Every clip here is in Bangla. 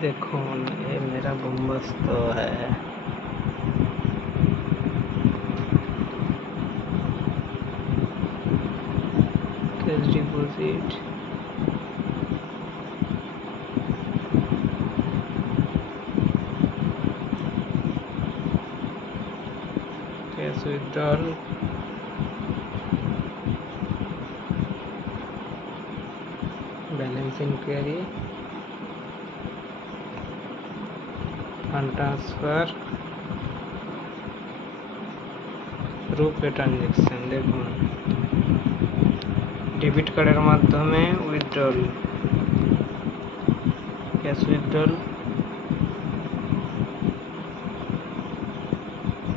देखो ये मेरा बम्बस तो है। Deposit cash withdrawal balance enquiry fund transfer রূপে ট্রানজ্যাকশন দেখুন ডেবিট কার্ডের মাধ্যমে withdrawal cash withdrawal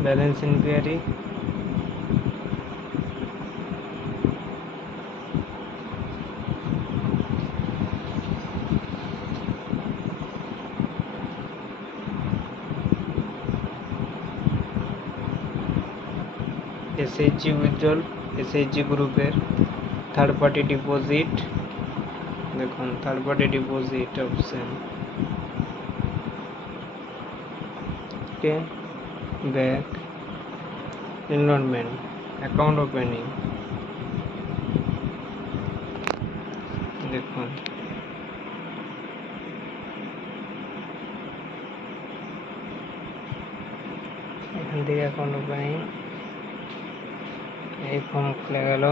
balance enquiry SHG withdrawal SHG গ্রুপের থার্ড পার্টি ডিপোজিট দেখুন third party deposit option okay back enrollment account opening দেখুন, এখান থেকে অ্যাকাউন্ট ওপেনিং এই ফর্ম খুলে গেল।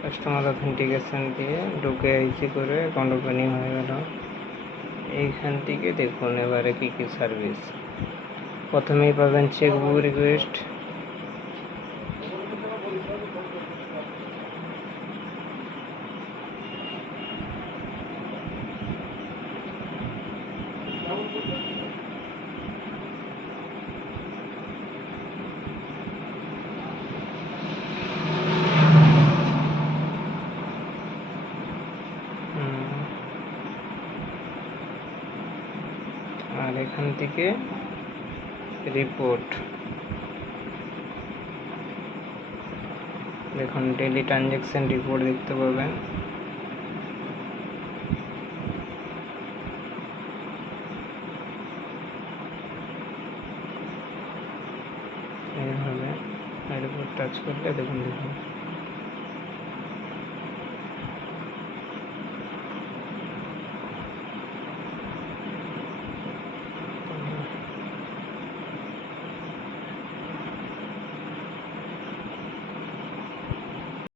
কাস্টমার অথেন্টিকেশন দিয়ে ঢুকে এসে করে অ্যাকাউন্ট ওপেনিং হয়ে গেল। এইখান থেকে দেখুন এবারে কী কী সার্ভিস প্রথমেই পাবেন চেকবুক রিকোয়েস্ট আর এখান থেকে রিপোর্ট দেখুন ডেলি ট্রানজ্যাকশন রিপোর্ট দেখতে পাবেন। এইভাবে রিপোর্ট টাচ করলে দেখুন দেখুন।